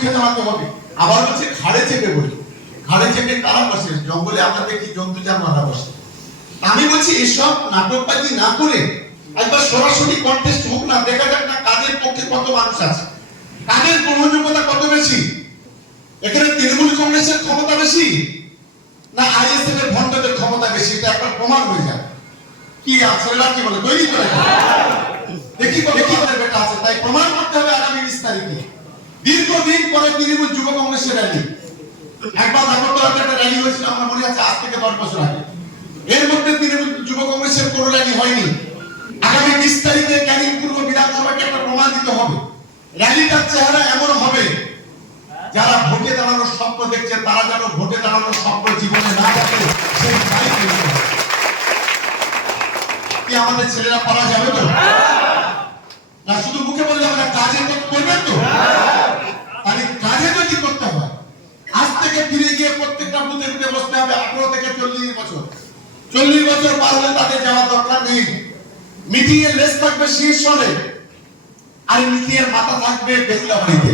রুখে দাঁড়াতে হবে। আবার বলছে ঘাড়ে চেপে বলি, ঘাড়ে চেপে কারা বসে? জঙ্গলে আমরা দেখি জন্তু জানোয়াররা বসে। আমি বলছি এসব নাটকবাজি না করে একবার সরাসরি কন্টেস্ট হোক না, দেখা যাক না কাদের পক্ষে কত মানুষ আছে, কাদের গ্রহণযোগ্যতা কত বেশি। এখানে তৃণমূল কংগ্রেসের ক্ষমতা বেশি না আইএসএফ এর ভণ্ডদের ক্ষমতা বেশি, এটা একবার প্রমাণ হয়ে যায়। কি ছেলেরা কি বলে তৈরি করে দেখি করে বেটা আছে, তাই প্রমাণ করতে হবে আগামী 20 তারিখে। দীর্ঘদিন পরে তৃণমূল যুব কংগ্রেসের র্যালি, একবার আগরতলাতে একটা র্যালি হয়েছিল আমার মনে আছে আজ থেকে 10 বছর আগে। এর মধ্যে তৃণমূল যুব কংগ্রেসের কোনো র্যালি হয়নি। আগামী 20 তারিখে ক্যানিং পূর্ব বিধানসভাকে একটা প্রমাণ দিতে হবে। র্যালিটার চেহারা এমন হবে, যারা ভোটে দাঁড়ানোর স্বপ্ন দেখছে তারা যেন ভোটে দাঁড়ানোর স্বপ্ন জীবনে না দেখে সেই দায়িত্ব নিতে হবে। কি আমাদের ছেলেরা পারা যাবে তো? না শুধু মুখে বললে আমরা কাজে করবেন তো? তাহলে কাজে যদি করতে হয় আজ থেকে ফিরে গিয়ে প্রত্যেকটা বুথে বুথে বসতে হবে। 18 থেকে 40 বছর, 40 বছর পার হলে তাদের যাওয়ার দরকার নেই। মিটিং এর লেস থাকবে শীর্ষে, আর মিটিং এর মাথা থাকবে বেগুলাবাড়িতে।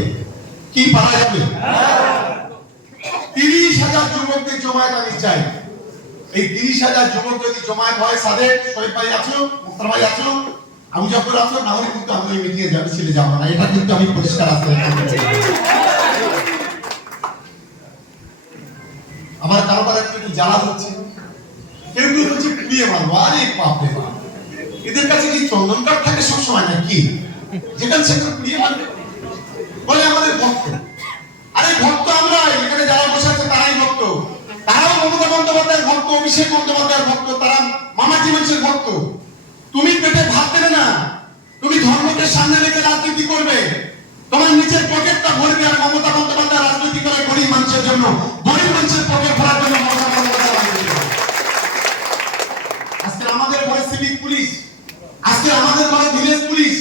কি পারা যাবে? 30,000 যুবকদের জমায়েত আমি চাই। এই 30,000 যুবক যদি জমায়েত হয়, সাদেক শরীফ ভাই আছো, মুক্তার ভাই আছো, আবু জাফর আছো, না হলে কিন্তু আমি ওই মিটিং এ যাবে ছেলে যাব না, এটা কিন্তু আমি পরিষ্কার আছে। আমার কারোবার একটু জ্বালা হচ্ছে, কেউ কেউ হচ্ছে পুড়িয়ে মারবো। আরে বাপরে বাপ, এদের কাছে কি চন্দন কাঠ থাকে সবসময় নাকি? যেখানে সেখানে পুড়িয়ে মারবে বলে আমাদের ভক্ত। আরে ভক্ত আমরা, এখানে যারা বসে আছে তারাই ভক্ত। তারাও মমতা বন্দ্যোপাধ্যায়ের ভক্ত, অভিষেক বন্দ্যোপাধ্যায়ের ভক্ত, তারা মামাজি মানুষের ভক্ত। তুমি পেটে ভাত দেবে না, তুমি ধর্মকে সামনে রেখে রাজনীতি করবে, তোমার নিচের পকেটটা ভরবে। আর মমতা বন্দ্যোপাধ্যায় রাজনীতি করে গরিব মানুষের জন্য, গরিব মানুষের পকেট ভরার জন্য মমতা বন্দ্যোপাধ্যায় রাজনীতি করে। আজকে আমাদের ঘরে সিভিক পুলিশ, আজকে আমাদের ঘরে ভিলেজ পুলিশ,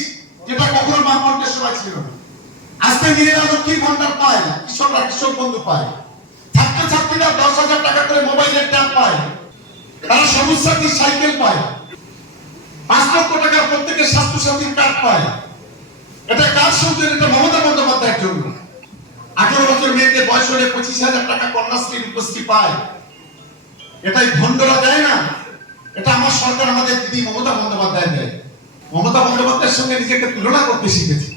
যেটা কখনো মামলার সময় ছিল না। আজকে মেয়েরা লক্ষ্মীর ভান্ডার পায়, কৃষকরা কৃষক বন্ধু পায়, ছাত্রছাত্রীরা 10,000 টাকা করে মোবাইলের ট্যাব পায়, তারা সবুজ সাথী সাইকেল পায়, 5 লক্ষ টাকা প্রত্যেকের স্বাস্থ্য সাথীর কার্ড পায়। এটা কার সৌজন্য? এটা মমতা বন্দ্যোপাধ্যায়ের জন্য। 18 বছর মেয়েদের বয়স হলে 25,000 টাকা কন্যাশ্রী রূপশ্রী পায়। এটাই ভণ্ডরা দেয় না, এটা আমার সরকার, আমাদের দিদি মমতা বন্দ্যোপাধ্যায় দেয়। মমতা বন্দ্যোপাধ্যায়ের সঙ্গে নিজেকে তুলনা করতে শিখেছে।